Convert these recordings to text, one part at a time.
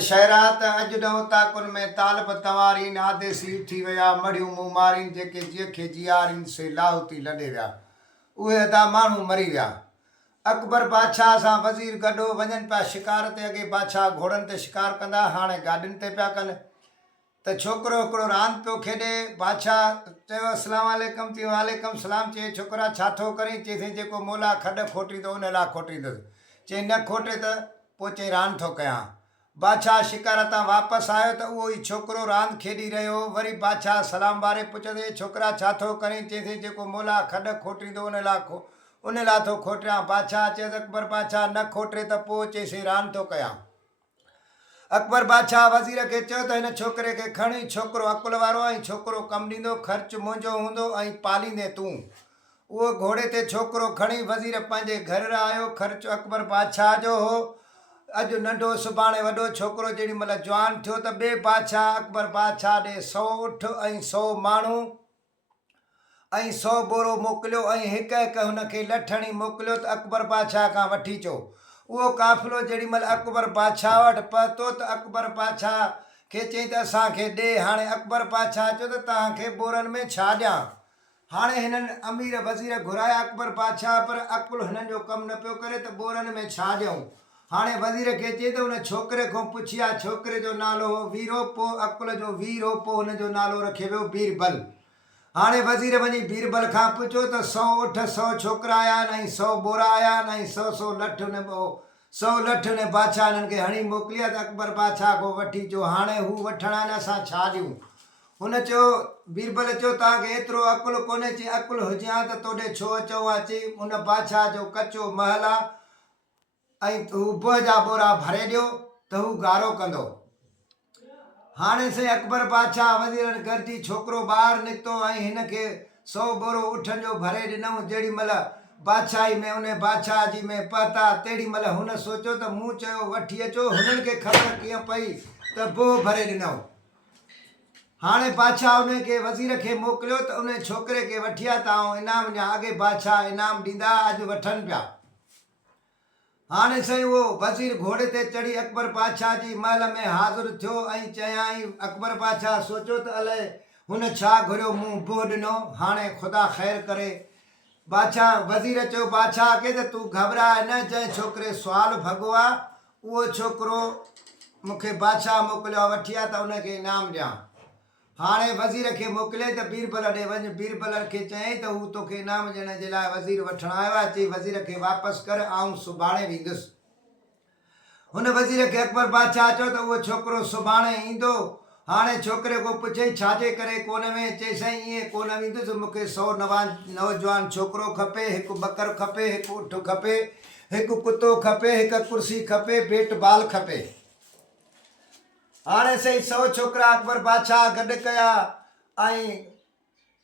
शहरात अॼु न ताकुन में तालब तवारीन आदेसी उथी विया मड़ियूं मुंहुं मारीन जेके जंहिंखे जियारीन से लाहुती लॾे विया उहे अदा माण्हू मरी विया। अकबर बादशाह सां वज़ीर गॾो वञनि पिया शिकार ते। अॻे बादशाह घोड़नि ते शिकार कंदा, हाणे गाॾियुनि ते पिया कनि। त छोकिरो हिकिड़ो रांदि पियो खेॾे। बादशाह चयो अस्सलाम वालेकुम, चयो वालेकुम सलाम। चई छोकिरा छा थो करीं? चईं जेको मोला खॾ खोटींदो उन लाइ खोटींदुसि। चई न खोटे त पोइ चई रांदि थो कयां। बादशाह शिकार तां वापसि आयो त उहो ई छोकिरो रांदि खेॾी रहियो। वरी बादशाह सलाम वारे पुछंदे छोकिरा छा थो करीं? चईं जेको मोला खॾ खोटींदो उन लाइ थो खोटियां। बादशाह चयसि अकबर बादशाह न खोटे त पोइ चईसि रांदि थो कयां। अकबर बादशाह वज़ीर खे चयो त हिन छोकिरे खे खणी, छोकिरो अकुल वारो ऐं छोकिरो कमु ॾींदो, ख़र्चु मुंहिंजो हूंदो ऐं पालींदे तूं। उहो घोड़े ते छोकिरो खणी वज़ीर पंहिंजे घर आयो। ख़र्चु अकबर बादशाह जो हो। अॼु नंढो सुभाणे वॾो। छोकिरो जेॾी महिल जवान थियो त ॿिए बादशाह अकबर बादशाह ॾे 100 ऊठ ऐं 100 माण्हू ऐं 100 बोरो मोकिलियो ऐं हिकु हिकु हुनखे लठणी मोकिलियो त अकबर बादशाह खां वठी अचो। उहो काफ़िलो जेॾी महिल अकबर बादशाह वटि पहुतो त अकबर बादशाह खे चई त असांखे ॾे। हाणे अकबर बादशाह चयो त तव्हांखे बोरनि में छा ॾियां? हाणे हिननि अमीर वज़ीर घुराया अकबर बादशाह, पर अकुल हिननि जो कमु न पियो करे त बोरनि में छा ॾियूं? हाणे वज़ीर खे चई त हुन छोकिरे खां पुछी आहे। छोकिरे जो नालो हो वीरो, पोइ अकुल जो वीर हो, पोइ हुनजो नालो रखियो वियो बीरबल। हाणे वज़ीर वञी बीरबल खां पुछियो त 100 ऊठ 100 छोकिरा आया आहिनि ऐं 100 बोरा आया आहिनि ऐं 100 लठ ने 100 लठ ने बादशाह हिननि खे हणी मोकिलिया त अकबर बादशाह खां वठी अचो। हाणे हू वठणा आहिनि, असां छा ॾियूं? हुन चयो, बीरबल चयो तव्हांखे एतिरो अकुल कोन्हे? चई अकुल हुजे हा त तोॾे छो अचूं आहे? चई हुन बादशाह जो कचो महल आहे ऐं हू बुह जा बोरा भरे ॾियो त हू गारो कंदो। हाणे साईं अकबर बादशाह वज़ीरनि गॾिजी छोकिरो ॿाहिरि निकितो ऐं हिनखे 100 बोरो ऊठनि जो भरे ॾिनऊं। जेॾी महिल बादशाही में उन बादशाह जी में पहुता तेॾी महिल हुन सोचियो त मूं चयो वठी अचो, हुननि खे ख़बर कीअं पई त बोह भरे ॾिनऊं। हाणे बादशाह उन खे वज़ीर खे मोकिलियो त उन छोकिरे खे वठी आ त इनाम ॾियां। अॻे बादशाह इनाम ॾींदा, अॼु वठनि पिया। हाणे साईं उहो वज़ीर घोड़े ते चढ़ी अकबर बादशाह जी महल में हाज़िर थियो ऐं चयाईं। अकबर बादशाह सोचियो त अलाए हुन छा घुरियो, मूं बोह ॾिनो, हाणे ख़ुदा ख़ैर करे। बादशाह वज़ीर चयो बादशाह खे त तूं घबराए न, जंहिं छोकिरे सुवालु भॻो आहे उहो छोकिरो मूंखे बादशाह मोकिलियो आहे वठी आ त उनखे इनाम ॾियां। हाणे वज़ीर खे मोकिले त बीरबल ॾे वञ। बीरबल खे चयईं त हू तोखे इनाम ॾियण जे लाइ वज़ीर वठणु आयो आहे। चई वज़ीर खे वापसि कर, आउं सुभाणे वेंदुसि। हुन वज़ीर खे अकबर बादशाह चयो त उहो छोकिरो सुभाणे ईंदो। हाणे छोकिरे को पुछई छाजे करे कोन में? चई साईं ईअं कोन वेंदुसि, मूंखे 100 नौजवान छोकिरो खपे, हिकु बकर खपे, हिकु ऊठ खपे, हिकु कुतो खपे, हिकु कुर्सी खपे, बेट बाल खपे। हाणे साईं 100 छोकिरा अकबर बादशाह गॾु कया ऐं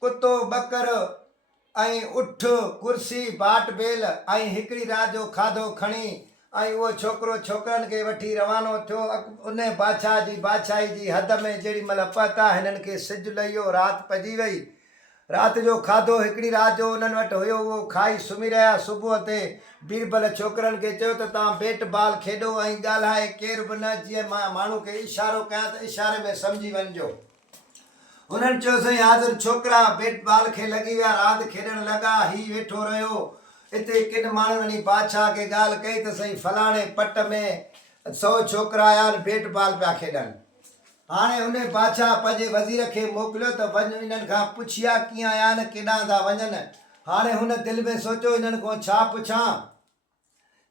कुतो बकर ऐं उठ कुर्सी बाट बेल ऐं हिकिड़ी राति जो खाधो खणी ऐं उहो छोकिरो छोकिरनि खे वठी रवानो थियो। उन बादशाह जी बादशाही जी हद में जेॾी महिल पहुता हिननि खे सिजु लही वियो, राति पइजी वई। राति जो खाधो हिकिड़ी राति जो उन्हनि वटि हुयो, उहो खाई सुम्ही रहिया। सुबुह ते बीरबल छोकिरनि खे चयो त तव्हां बेट बाल खेॾो ऐं ॻाल्हाए केर बि न, जीअं मां माण्हू खे इशारो कयां त इशारे में सम्झी वञिजो। उन्हनि चयो साईं हाज़िर छोकिरा बेट बाल खे लॻी विया, रांदि खेॾणु लॻा। हीउ वेठो रहियो हिते। किन माण्हुनि वञी बादशाह खे ॻाल्हि कई त साईं फलाणे पट में 100 छोकिरा आया आहिनि, बेट बाल पिया खेॾनि। हाणे उन बादशाह पंहिंजे वज़ीर खे मोकिलियो त वञ इन्हनि खां पुछी आ कीअं आया आहिनि, केॾां था वञनि। हाणे हुन दिलि में सोचियो हिननि खां छा पुछां।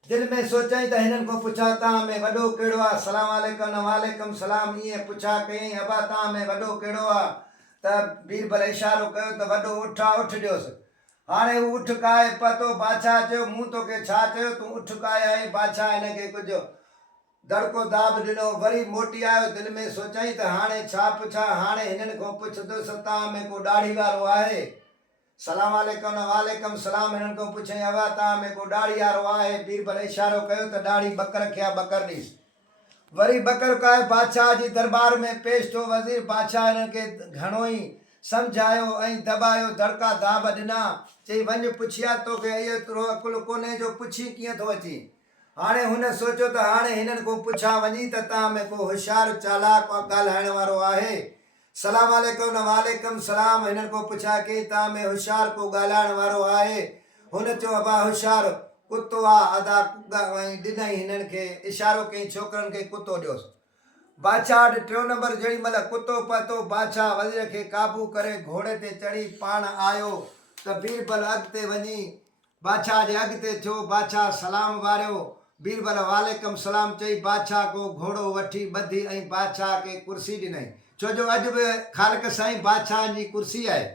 दिलि में सोचई त हिननि खां पुछां तव्हां में वॾो कहिड़ो आहे? सलाम वालेकुम, वालेकुम सलाम ईअं पुछा कयईं। अबा तव्हां में वॾो कहिड़ो आहे? त बीरबल इशारो कयो त वॾो उठ आहे, उठ ॾियोसि। हाणे हू उठ काए पतो। बादशाह चयो मूं तोखे छा चयो? तूं उठ काए आई? बादशाह हिनखे कुझु दड़को दाब ॾिनो, वरी मोटी आयो। दिलि में सोचई त हाणे छा पुछां। हाणे हिननि खां पुछंदुसि तव्हां में को ॾाढ़ी वारो आहे? सलाम वालेकुम, वालेकुम सलाम हिननि खां पुछई अबा तव्हां में को ॾाढ़ी वारो आहे? बीरबल इशारो कयो त ॾाढ़ी बकर खे आहे, बकर ॾीस। वरी बकर काए बादशाह जी दरबार में पेश थियो वज़ीर। बादशाह हिननि खे घणो ई सम्झायो ऐं दॿायो, दड़का दाब ॾिना। चई वञ पुछिया, तोखे एतिरो अकुल कोन्हे जो पुछी कीअं थो अची? हाणे हुन सोचियो त हाणे हिननि को पुछां वञी त तव्हां में को होशियारु चालाक ॻाल्हाइण वारो आहे। सलाम वालेकुम। वालेकुम सलाम। हिननि को पुछा की तव्हां में होशियारु को ॻाल्हाइण वारो आहे। हुन चयो अबा होशियारु कुतो आहे। अदा ॾिनई हिननि खे इशारो कई छोकिरनि खे कुतो ॾियोसि। बादशाह वटि टियों नंबर जेॾी महिल कुतो पतो बादशाह वज़ीर खे काबू करे घोड़े ते चढ़ी पाण आयो त बीरबल अॻिते वञी बादशाह जे अॻिते थियो। बादशाह सलाम वारियो। बीरबल वालेकुम सलाम चई बादशाह को घोड़ो वठी ॿधी ऐं बादशाह खे कुर्सी ॾिनई। छो जो अॼु बि ख़ालिक साईं बादशाह जी कुर्सी आहे।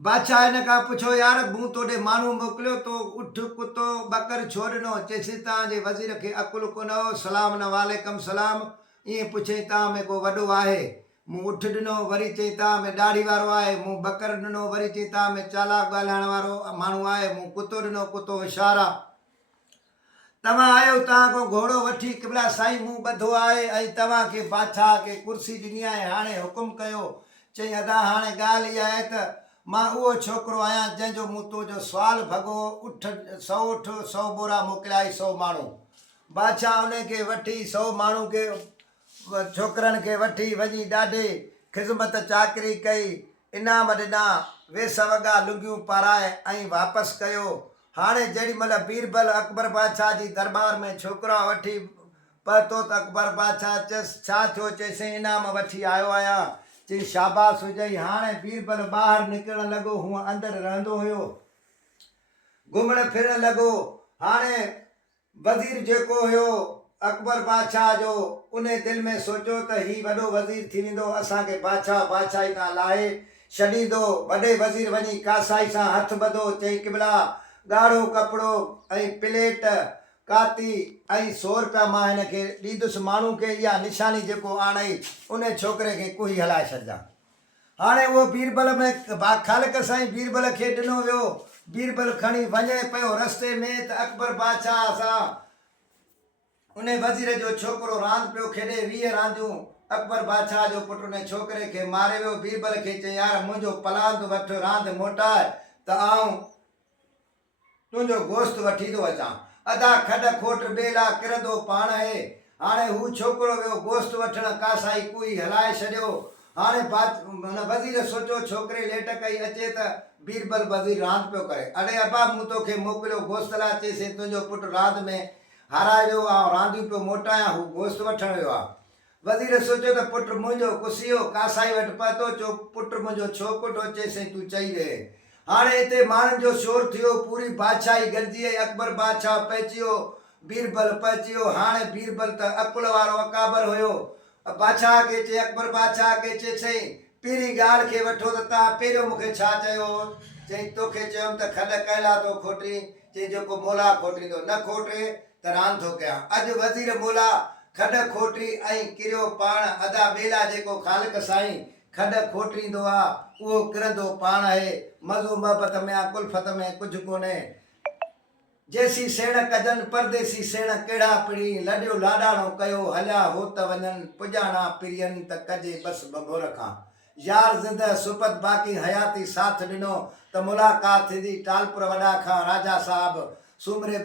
बादशाह हिन खां पुछो यार मूं तोॾे माण्हू मोकिलियो तो उठ कुतो ॿकर छो ॾिनो? चइसि तव्हांजे वज़ीर खे अकुलु कोन हो। सलाम न वालेकुम सलाम। ईअं पुछे तव्हां में को वॾो आहे? मूं उठ ॾिनो। वरी चई तव्हां में ॾाढ़ी वारो आहे। मूं ॿकर ॾिनो। वरी चई तव्हां में चालाक ॻाल्हाइण वारो माण्हू आहे। मूं कुतो ॾिनो। कुतो होशियारु आहे। तव्हां आयो तव्हां को घोड़ो वठी क़िबला साईं मूं ॿधो आहे ऐं तव्हांखे बादशाह खे कुर्सी ॾिनी आहे। हाणे हुकुम कयो। चई अदा हाणे ॻाल्हि इहा आहे त मां उहो छोकिरो आहियां जंहिंजो मूं तुंहिंजो सुवालु भॻो। उठ 100 बोरा मोकिलियाई 100 माण्हू। बादशाह उनखे वठी 100 माण्हू खे छोकिरनि खे वठी वञी ॾाढी ख़िदमत चाकरी कई। इनाम ॾिना। वेस वॻा लुंगियूं पाराए ऐं वापसि कयो। हाणे जेॾी महिल बीरबल अकबर बादशाह जी दरबार में छोकिरा वठी पहुतो त अकबर बादशाह चयसि छा थियो? चइसि इनाम वठी आयो आहियां। चई शाबाश हुजई। हाणे बीरबल ॿाहिरि निकिरणु लॻो। हूअं अंदरि रहंदो हुयो। घुमणु फिरणु लॻो। हाणे वज़ीर जेको हुयो अकबर बादशाह जो उन दिलि में सोचियो त हीउ वॾो वज़ीर थी वेंदो। असांखे बादशाही खां लाहे छॾींदो। वॾे वज़ीर वञी कासाई सां हथु ॿधो। चई क़िबला ॻाढ़ो कपिड़ो ऐं प्लेट काती ऐं 100 रुपया मां हिनखे ॾींदुसि माण्हू खे। इहा निशानी जेको आणई उन छोकिरे खे कुई हलाए छॾिजां। हाणे उहो बीरबल में ख़ालिक साईं बीरबल खे ॾिनो वियो। बीरबल खणी वञे पियो रस्ते में त अकबर बादशाह सां उन वज़ीर जो छोकिरो रांदि पियो खेॾे 20 रांदियूं। अकबर बादशाह जो पुटु उन छोकिरे खे मारे वियो। बीरबल खे चई यार मुंहिंजो पलांद वठि रांदि मोटाए त आऊं तुंहिंजो गोश्त वठी थो अचां। अदा खॾ खोट ॿेला किरंदो पाण आहे। हाणे हू छोकिरो वियो गोश्त वठणु। कासाई कुई हलाए छॾियो। हाणे हुन वज़ीर सोचियो छोकिरे लेट कई अचे त बीरबल वज़ीर रांदि पियो करे। अड़े अबा मूं तोखे मोकिलियो गोश्त लाइ। चइसि तुंहिंजो पुटु रांदि में हाराए वियो आहे। रांदियूं पियो मोटायां। हू गोश्त वठणु वियो आहे। वज़ीर सोचियो त पुटु मुंहिंजो कुसियो कासाई वटि पहुतो। चो पुटु मुंहिंजो छो कुटो? चइसि तूं चई वे। हाणे हिते माण्हुनि जो शोर थियो। पूरी बादशाही गॾिजी वई। अकबर बादशाह पहुची वियो। बीरबल पहुची वियो। हाणे बीरबल त अकुल वारो अकाबर हुयो। बादशाह खे चई अकबर बादशाह खे चई पहिरीं ॻाल्हि खे वठो त तव्हां पहिरियों मूंखे छा चयो? चई तोखे चयुमि त खॾ कैला थो खोटी। चई जेको मोला खोटींदो न खोटे त रांदि थो कयां। अॼु वज़ीर मोला खॾ खोटी ऐं किरियो पाण। अदा ॿेला जेको ख़ालिक साईं खॾ खोटींदो आहे उहो किरंदो पाण आहे। मज़ो मोहबत में आहे कुल्फत में कुझु कोन्हे। जेसी सेण कजनि परदेसी सेण कहिड़ा पिड़ी। लॾियो लाॾाणो कयो हलिया हो त वञनि पुॼाणा पिरियनि त कजे बसि बबोर खां। यार ज़िंदह सुपत बाक़ी हयाती साथ ॾिनो त मुलाक़ात थींदी टालपुर वॾा खां राजा साहब सूमरे